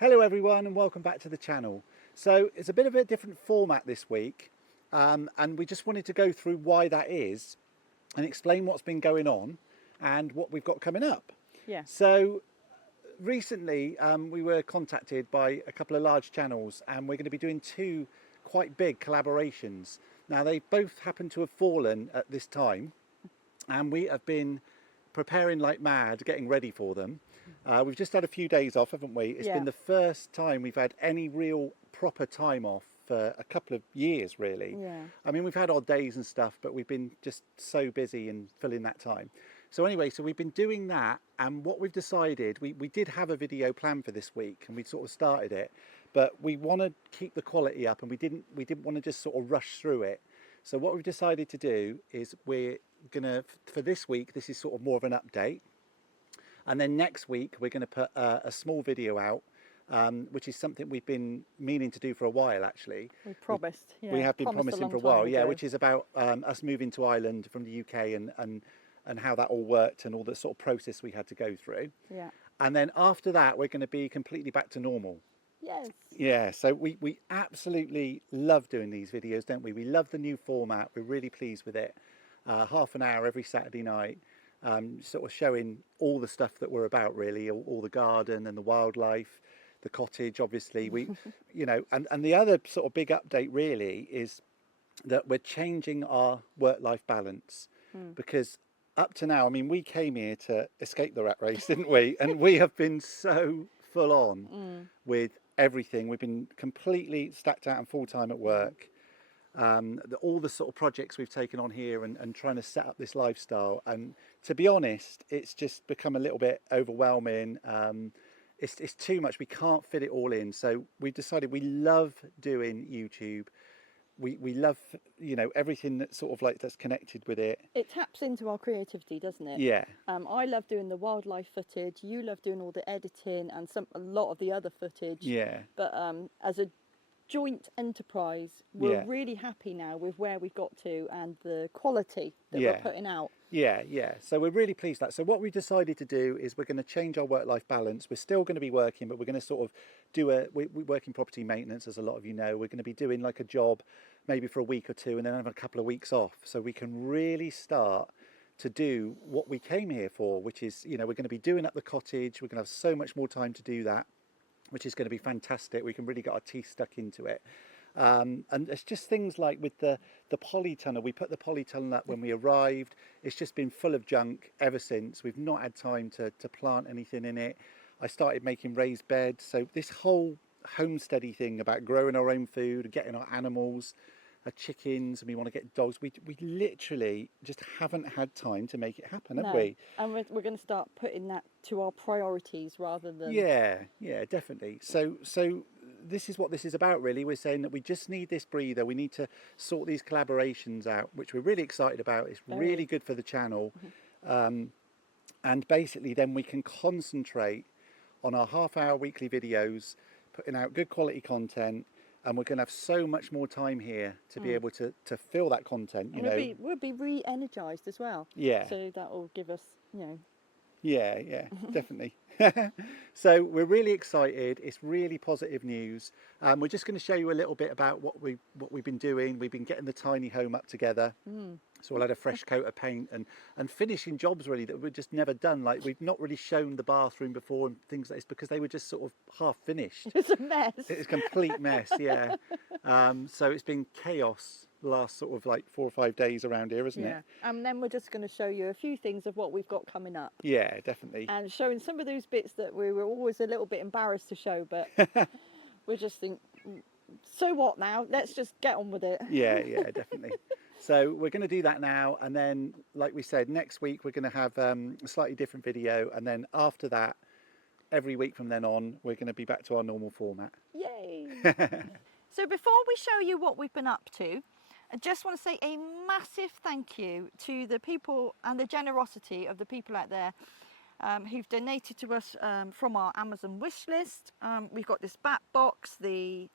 Hello everyone and welcome back to the channel. So it's a bit of a different format this week and we just wanted to go through why that is and explain what's been going on and what we've got coming up. Yeah. So recently we were contacted by a couple of large channels and we're going to be doing two quite big collaborations. Now they both happen to have fallen at this time and we have been preparing like mad, getting ready for them. We've just had a few days off, haven't we? It's been the first time we've had any real proper time off for a couple of years, really. Yeah. I mean, we've had odd days and stuff, but we've been just so busy and filling that time. So anyway, so we've been doing that, and what we've decided, we did have a video planned for this week, and we sort of started it, but we want to keep the quality up, and we didn't want to just sort of rush through it. So what we've decided to do is we're gonna, for this week, this is sort of more of an update. And then next week we're going to put a small video out, which is something we've been meaning to do for a while actually. We promised. We have been promising for a while, yeah, which is about us moving to Ireland from the UK and how that all worked and all the sort of process we had to go through. Yeah. And then after that we're going to be completely back to normal. Yes. Yeah, so we absolutely love doing these videos, don't we? We love the new format. We're really pleased with it. Half an hour every Saturday night. Sort of showing all the stuff that we're about, really, all the garden and the wildlife, the cottage, obviously. We, you know, and the other sort of big update really is that we're changing our work-life balance because up to now, I mean, we came here to escape the rat race, didn't we? And we have been so full on with everything. We've been completely stacked out and full-time at work. All the sort of projects we've taken on here and trying to set up this lifestyle, and to be honest it's just become a little bit overwhelming. It's too much, we can't fit it all in, so we decided we love doing YouTube. We love, you know, everything that's sort of like that's connected with it. It taps into our creativity, doesn't it? Yeah. I love doing the wildlife footage, you love doing all the editing and a lot of the other footage. Yeah. But as a joint enterprise, we're really happy now with where we've got to and the quality that we're putting out. Yeah, so we're really pleased with that. So what we decided to do is we're going to change our work-life balance. We're still going to be working, but we're going to sort of do we work in property maintenance, as a lot of you know. We're going to be doing like a job maybe for a week or two and then have a couple of weeks off, so we can really start to do what we came here for, which is, you know, we're going to be doing up the cottage. We're going to have so much more time to do that, which is going to be fantastic. We can really get our teeth stuck into it. And it's just things like with the Polytunnel. We put the Polytunnel up when we arrived. It's just been full of junk ever since. We've not had time to plant anything in it. I started making raised beds. So this whole homesteady thing about growing our own food, getting our animals, our chickens, and we want to get dogs. We literally just haven't had time to make it happen, have we? And we're going to start putting that to our priorities rather than... Yeah, definitely. So this is what this is about, really. We're saying that we just need this breather. We need to sort these collaborations out, which we're really excited about. It's really good for the channel. And basically then we can concentrate on our half-hour weekly videos, putting out good quality content, and we're going to have so much more time here to be able to fill that content, you know. We'll be re-energised as well. Yeah. So that will give us, you know... Yeah, definitely. So we're really excited. It's really positive news. We're just going to show you a little bit about what we've been doing. We've been getting the tiny home up together. So we'll add a fresh coat of paint and finishing jobs really that we've just never done. Like we've not really shown the bathroom before and things like this because they were just sort of half finished. It's a mess. It's a complete mess, yeah. So it's been chaos the last sort of like 4 or 5 days around here, isn't it? And then we're just going to show you a few things of what we've got coming up. Yeah, definitely. And showing some of those bits that we were always a little bit embarrassed to show, but we just think, so what now? Let's just get on with it. Yeah, definitely. So we're going to do that now, and then, like we said, next week we're going to have a slightly different video, and then after that, every week from then on, we're going to be back to our normal format. Yay! So before we show you what we've been up to, I just want to say a massive thank you to the people and the generosity of the people out there who've donated to us from our Amazon wish list. We've got this bat box, the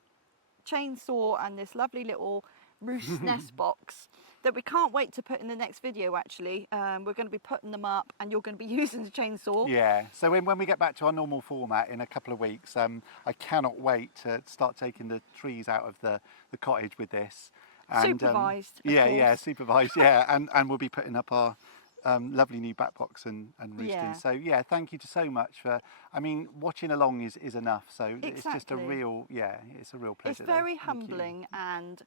chainsaw, and this lovely little roost nest box. that we can't wait to put in the next video actually. We're going to be putting them up and you're going to be using the chainsaw. Yeah, so when we get back to our normal format in a couple of weeks, I cannot wait to start taking the trees out of the cottage with this. And, Supervised, of yeah, course. yeah, supervised, yeah, and we'll be putting up our lovely new back box and roosting. Yeah. So yeah, thank you so much for, I mean, watching along is enough. So it's just a real, yeah, it's a real pleasure. It's very humbling, and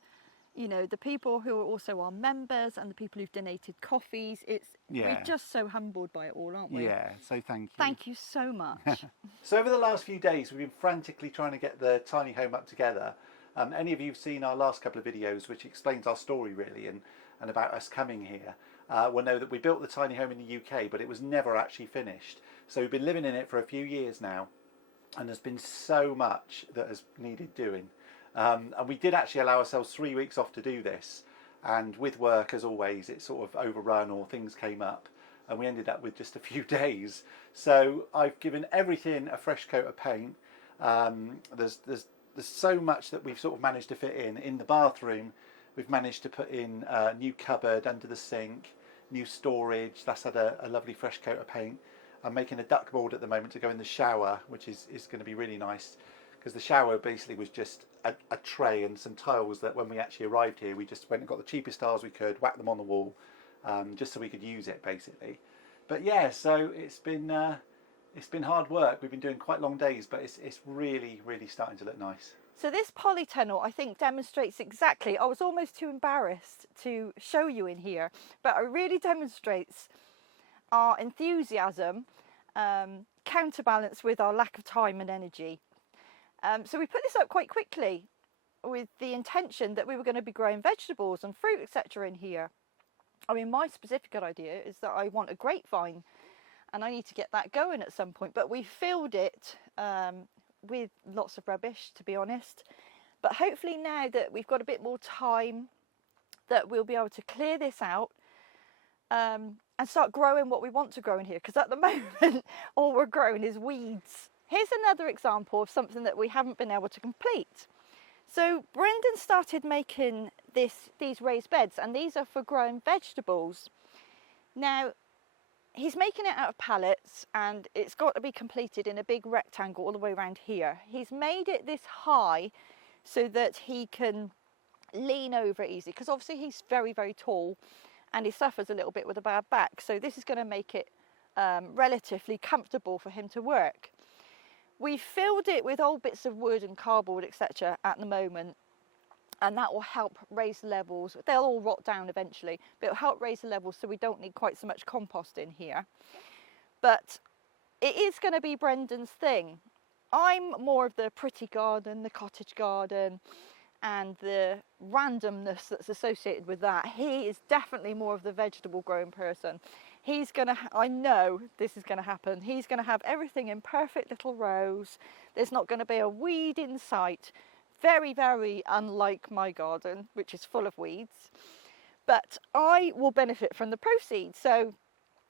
you know, the people who are also our members and the people who've donated coffees, we're just so humbled by it all, aren't we? Yeah, so thank you. Thank you so much. So over the last few days, we've been frantically trying to get the tiny home up together. Any of you who've seen our last couple of videos, which explains our story really and about us coming here, will know that we built the tiny home in the UK, but it was never actually finished. So we've been living in it for a few years now, and there's been so much that has needed doing. And we did actually allow ourselves 3 weeks off to do this, and with work, as always, it sort of overrun or things came up, and we ended up with just a few days. So I've given everything a fresh coat of paint. There's so much that we've sort of managed to fit in the bathroom. We've managed to put in a new cupboard under the sink, new storage. That's had a lovely fresh coat of paint. I'm making a duck board at the moment to go in the shower, which is going to be really nice, because the shower basically was just a tray and some tiles that when we actually arrived here, we just went and got the cheapest tiles we could, whacked them on the wall, just so we could use it basically. But yeah, so it's been hard work. We've been doing quite long days, but it's really starting to look nice. So this polytunnel, I think, demonstrates exactly, I was almost too embarrassed to show you in here, but it really demonstrates our enthusiasm counterbalanced with our lack of time and energy. So we put this up quite quickly with the intention that we were going to be growing vegetables and fruit, etc. in here. I mean, my specific idea is that I want a grapevine and I need to get that going at some point, but we filled it with lots of rubbish, to be honest. But hopefully now that we've got a bit more time, that we'll be able to clear this out and start growing what we want to grow in here, because at the moment all we're growing is weeds. Here's another example of something that we haven't been able to complete. So Brendan started making these raised beds, and these are for growing vegetables. Now he's making it out of pallets, and it's got to be completed in a big rectangle all the way around here. He's made it this high so that he can lean over it easy, because obviously he's very tall and he suffers a little bit with a bad back, so this is going to make it relatively comfortable for him to work. We filled it with old bits of wood and cardboard, etc. at the moment, and that will help raise the levels. They'll all rot down eventually, but it'll help raise the levels so we don't need quite so much compost in here. But it is going to be Brendan's thing. I'm more of the pretty garden, the cottage garden, and the randomness that's associated with that. He is definitely more of the vegetable growing person. He's going to, I know this is going to happen, he's going to have everything in perfect little rows. There's not going to be a weed in sight. Very unlike my garden, which is full of weeds. But I will benefit from the proceeds. So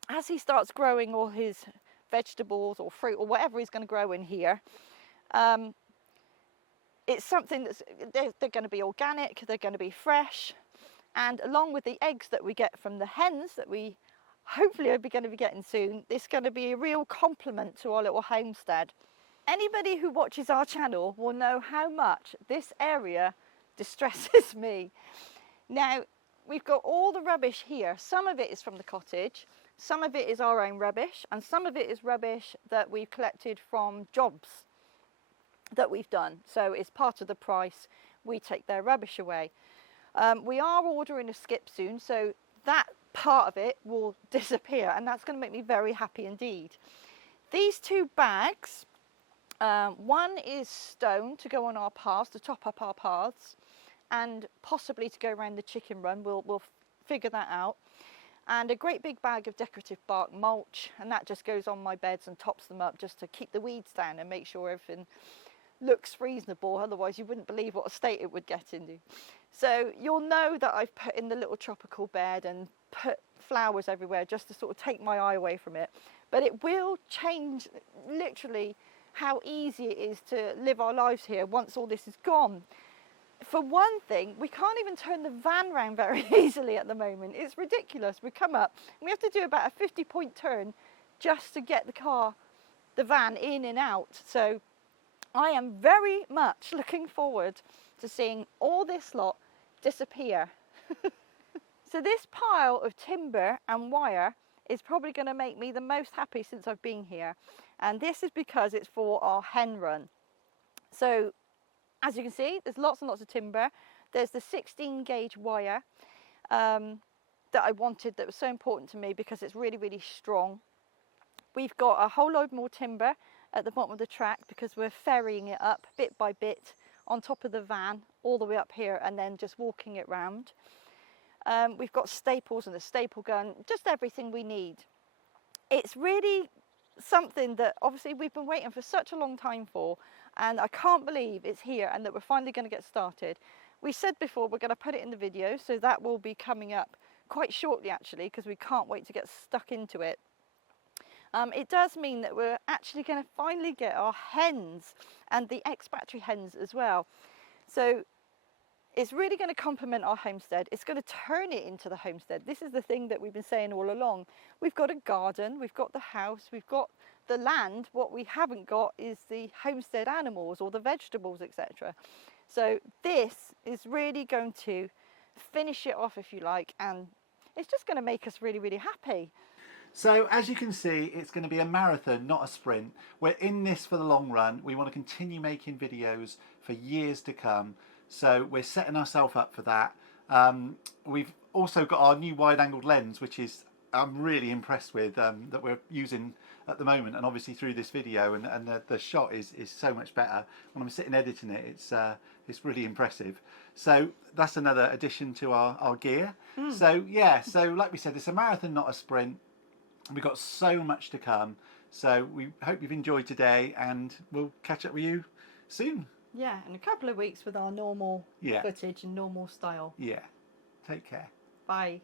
as he starts growing all his vegetables or fruit or whatever he's going to grow in here, it's something that's, they're going to be organic, they're going to be fresh, and along with the eggs that we get from the hens that we hopefully are going to be getting soon, it's going to be a real complement to our little homestead. Anybody who watches our channel will know how much this area distresses me. Now, we've got all the rubbish here. Some of it is from the cottage, some of it is our own rubbish, and some of it is rubbish that we've collected from jobs that we've done. So it's part of the price, we take their rubbish away. We are ordering a skip soon, so that part of it will disappear, and that's going to make me very happy indeed. These two bags, one is stone to go on our paths, to top up our paths, and possibly to go around the chicken run. We'll figure that out. And a great big bag of decorative bark mulch, and that just goes on my beds and tops them up just to keep the weeds down and make sure everything looks reasonable. Otherwise you wouldn't believe what a state it would get into. So you'll know that I've put in the little tropical bed and put flowers everywhere just to sort of take my eye away from it. But it will change literally how easy it is to live our lives here once all this is gone. for one thing, we can't even turn the van round very easily at the moment. It's ridiculous. We come up and we have to do about a 50-point turn just to get the van in and out. So I am very much looking forward to seeing all this lot disappear. So this pile of timber and wire is probably going to make me the most happy since I've been here. And this is because it's for our hen run. So as you can see, there's lots and lots of timber. There's the 16 gauge wire that I wanted, that was so important to me because it's really, really strong. We've got a whole load more timber at the bottom of the track because we're ferrying it up bit by bit on top of the van all the way up here and then just walking it round. We've got staples and a staple gun, just everything we need. It's really something that obviously we've been waiting for such a long time for, and I can't believe it's here and that we're finally going to get started. We said before we're going to put it in the video, so that will be coming up quite shortly actually, because we can't wait to get stuck into it. It does mean that we're actually going to finally get our hens and the ex-factory hens as well. So it's really going to complement our homestead. It's going to turn it into the homestead. This is the thing that we've been saying all along. We've got a garden, we've got the house, we've got the land. What we haven't got is the homestead animals or the vegetables, etc. So this is really going to finish it off, if you like, and it's just going to make us really, really happy. So as you can see, it's going to be a marathon, not a sprint. We're in this for the long run. We want to continue making videos for years to come. So we're setting ourselves up for that. We've also got our new wide-angled lens, which is I'm really impressed with, that we're using at the moment, and obviously through this video, and the shot is so much better. When I'm sitting editing it, it's really impressive. So that's another addition to our gear. So yeah, so like we said, it's a marathon, not a sprint. We've got so much to come. So we hope you've enjoyed today, and we'll catch up with you soon. Yeah, in a couple of weeks with our normal footage and normal style. Yeah. Take care. Bye.